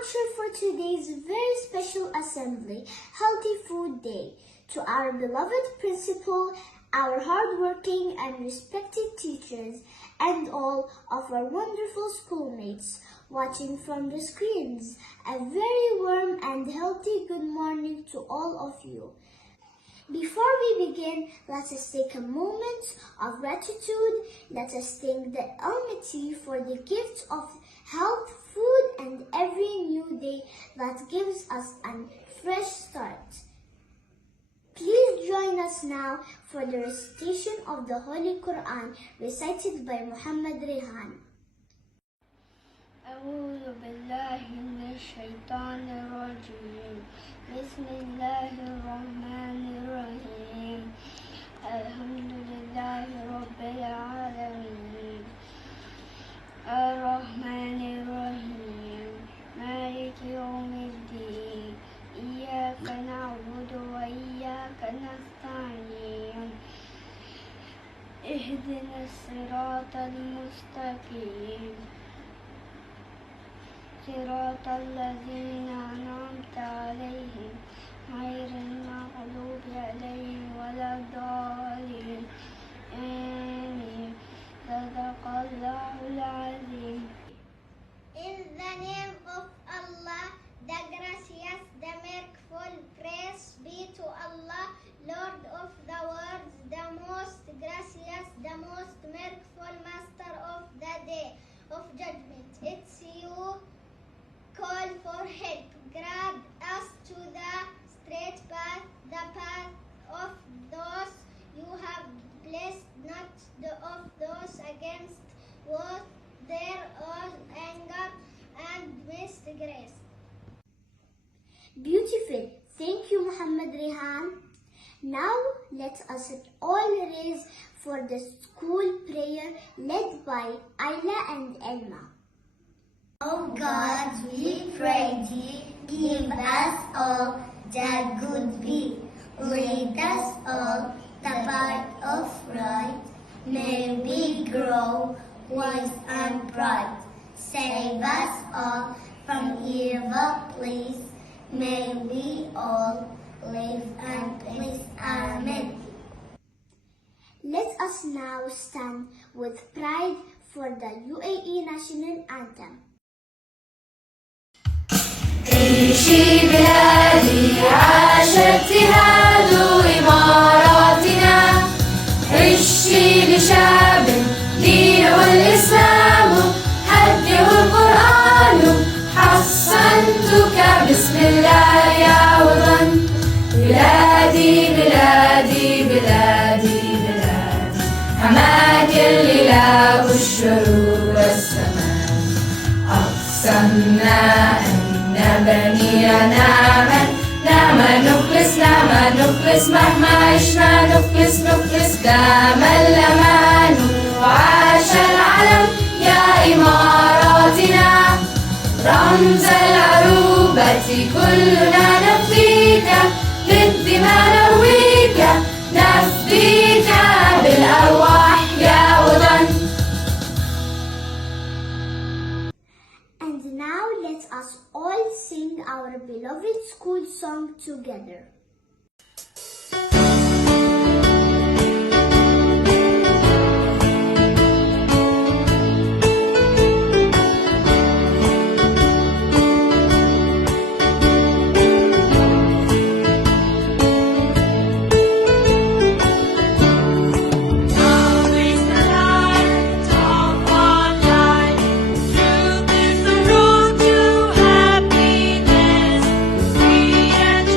answer for today's very special assembly, Healthy Food Day, to our beloved principal, our hardworking and respected teachers, and all of our wonderful schoolmates watching from the screens. A very warm and healthy good morning to all of you. Before we begin, let us take a moment of gratitude. Let us thank the Almighty for the gift of health, food, and every new day that gives us a fresh start. Please join us now for the recitation of the Holy Quran recited by Muhammad Rehan. أعوذ بالله من الشيطان الرجيم بسم الله الرحمن الرحيم الحمد لله رب العالمين الرحمن الرحيم مالك يوم الدين إياك نعبد وإياك نستعين اهدنا الصراط المستقيم صراط الذين أنعمت عليهم غير المغضوب عليهم ولا الضالين آمين صدق الله العظيم. In the name of Allah, the gracious, the merciful, praise be to Allah, Lord of the worlds, the most gracious, the most merciful, Master of the day of judgment. It's you call for help. Grab us to the straight path, the path of those you have blessed, not of those against what their own anger and misgrace. Beautiful. Thank you, Muhammad Rehan. Now let us all raise for the school prayer led by Ayla and Elma. Oh God, we pray thee, give us all the good be. Lead us all the path of right. May we grow wise and bright. Save us all from evil, please. May we all live and please. Amen. Let us now stand with pride for the UAE National Anthem. عيشي بلادي عاش اتحاد إماراتنا عشي لشعب دينه الإسلام حده القرآن حصنتك بسم الله يا وطن بلادي بلادي بلادي بلادي حماك اللي له الشروق والسماء أقسمنا بني نعمل نعمل نخلص مهما عشنا نخلص دام الأمان وعاش العلم يا إماراتنا رمز العروبة كلنا نفديك بالدماء نرويك نفديك بالأرواح يا وطن. And now let us all sing our beloved school song together. Happiness, free and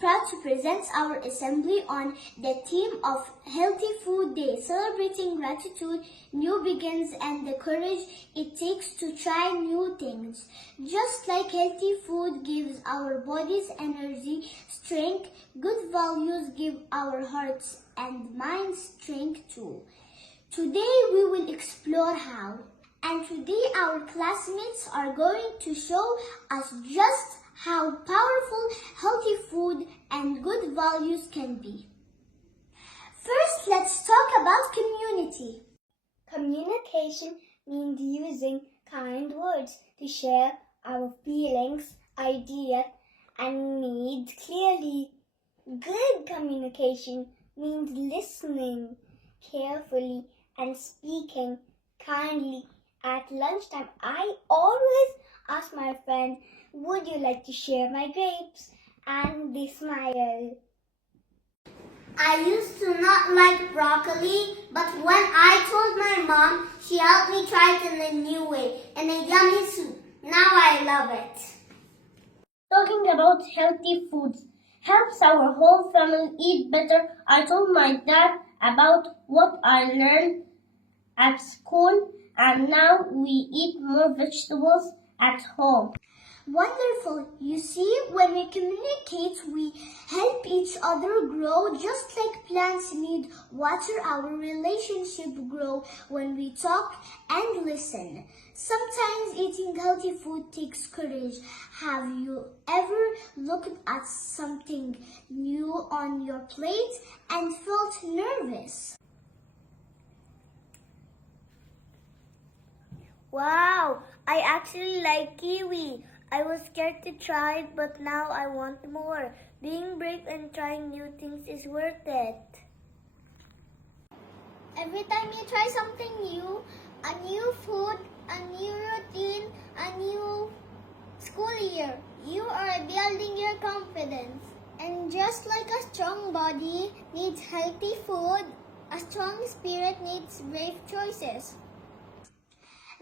proud to present our assembly on the theme of Healthy Food Day, celebrating gratitude, new begins, and the courage it takes to try new things. Just like healthy food gives our bodies energy, strength, good values give our hearts and minds strength too. Today we will explore how. And today our classmates are going to show us just how powerful healthy food and good values can be. First, let's talk about community. Communication means using kind words to share our feelings, ideas, and needs clearly. Good communication means listening carefully and speaking kindly. At lunchtime, I always ask my friend, "Would you like to share my grapes?" And they smile. I used to not like broccoli, but when I told my mom, she helped me try it in a new way, in a yummy soup. Now I love it. Talking about healthy foods helps our whole family eat better. I told my dad about what I learned at school, and now we eat more vegetables at home. Wonderful. You see, when we communicate, we help each other grow. Just like plants need water, our relationship grow when we talk and listen. Sometimes eating healthy food takes courage. Have you ever looked at something new on your plate and felt nervous? Wow, I actually like kiwi. I was scared to try it, but now I want more. Being brave and trying new things is worth it. Every time you try something new, a new food, a new routine, a new school year, you are building your confidence. And just like a strong body needs healthy food, a strong spirit needs brave choices.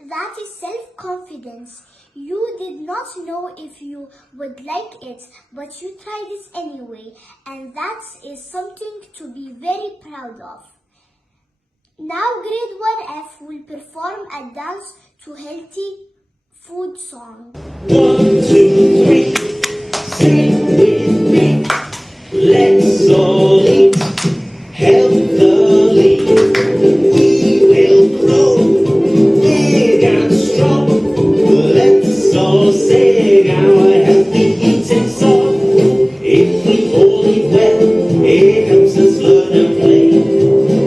That is self-confidence. You did not know if you would like it, but you tried it anyway, and that is something to be very proud of. Now grade 1F will perform a dance to healthy food song. 1, 2, 3, sing with me. Let's all eat healthily. We will grow big and strong. Let's all sing our healthy eating song. If we all eat well, it helps us learn and play.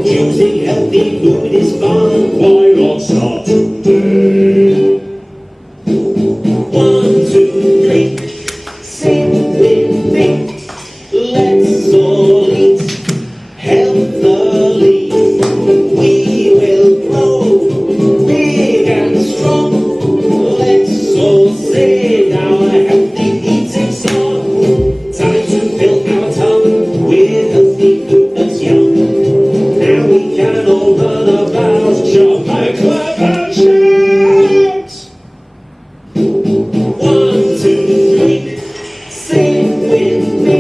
Choosing healthy food is fun. Why not start today? 1, 2, 3, sing with me. Let's all eat healthily. We will grow big and strong. Let's all sing our healthy eating song. Time to fill our tongue with healthy food that's young. Now we can all run about, jump and clap and shout. 1, 2, 3, sing with me.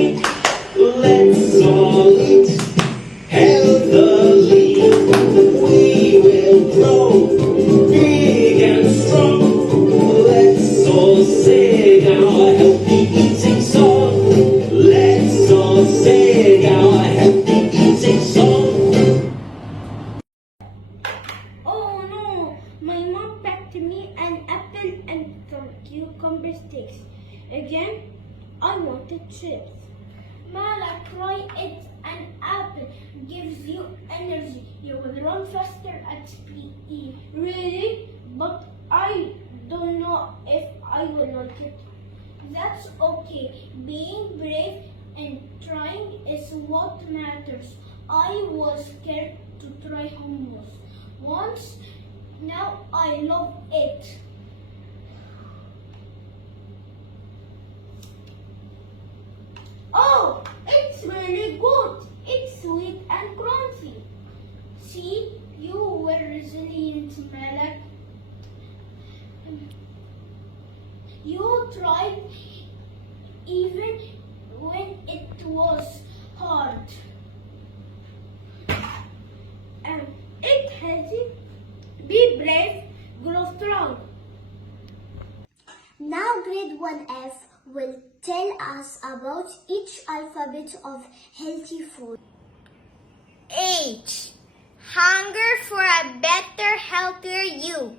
Let's all eat healthily. We will grow big and strong. Let's all sing our healthy eating song. Let's all sing our healthy eating song. Oh no, my mom packed me an apple and some cucumber sticks. Again, I wanted chips. Mala, try it. An apple gives you energy. You will run faster at PE. Really? But I don't know if I will like it. That's okay. Being brave and trying is what matters. I was scared to try hummus once. Now I love it. Oh, it's really good. It's sweet and crunchy. See, you were resilient, Malak. You tried even when it was hard. Eat healthy, be brave, grow strong. Now grade 1F will tell us about each alphabet of healthy food. H. Hunger for a better, healthier you.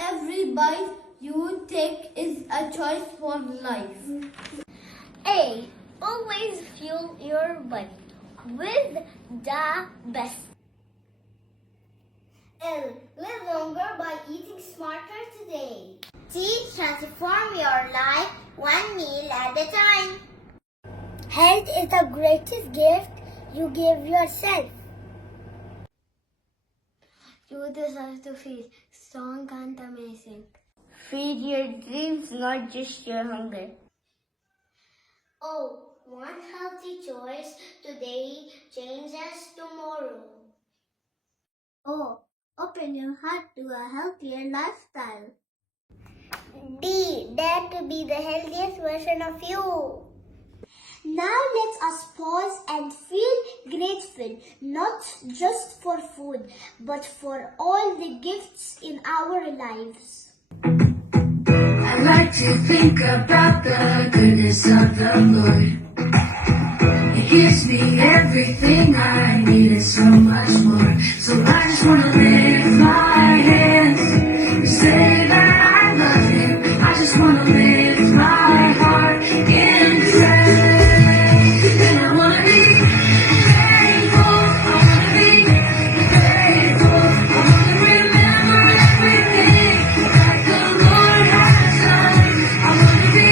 Every bite you take is a choice for life. A. Always fuel your body with the best. L. Live longer by eating smarter today. T. Transform your life one meal at a time. Health is the greatest gift you give yourself. You deserve to feel strong and amazing. Feed your dreams, not just your hunger. Oh, one healthy choice today changes tomorrow. O. Open your heart to a healthier lifestyle. D. Dare to be the healthiest version of you. Now let us pause and feel grateful, not just for food, but for all the gifts in our lives. I like to think about the goodness of the Lord. He gives me everything I need and so much more. So I just want to lift my hands and say that I love Him. I just want to lift my heart in prayer. And I want to be grateful. I want to be grateful. I want to remember everything that the Lord has done. I want to be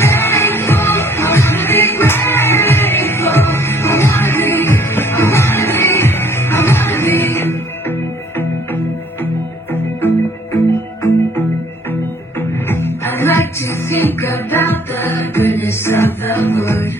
thankful. I want to be grateful. I want to be. I like to think about the goodness of the Lord.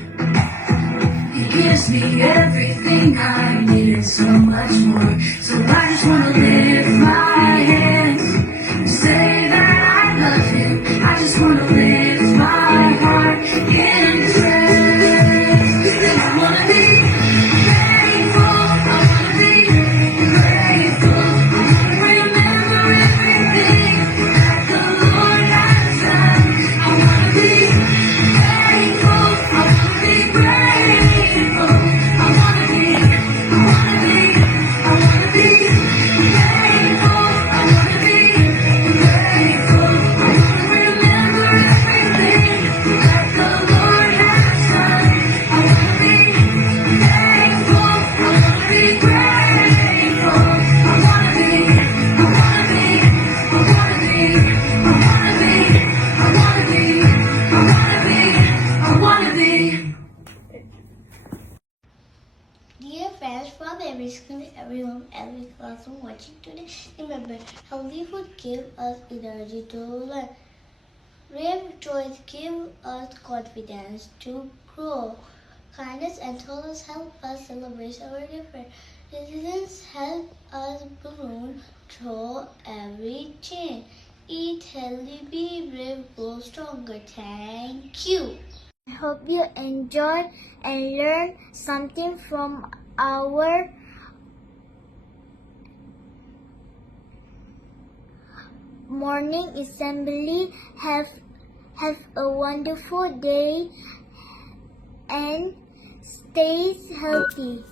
He gives me everything I need and so much more. So I just want to lift my hands and say that I love Him. I just want to lift my heart in prayer. And I want to be thankful. I want to be grateful. I want to remember everything that the Lord has done. I want to be thankful. I want to be grateful. I want to be thankful. I want to be grateful. I want to remember everything that the Lord has done. I want to be thankful. I want to be grateful. I want to be. Dear friends from every school, everyone, every classroom watching today, remember, healthy food gives us energy to learn. Brave choice give us confidence to grow. Kindness and tolerance help us celebrate our difference. Resilience help us grow through every change. Eat healthy, be brave, grow stronger. Thank you. I hope you enjoyed and learned something from our morning assembly. Have a wonderful day and stay healthy.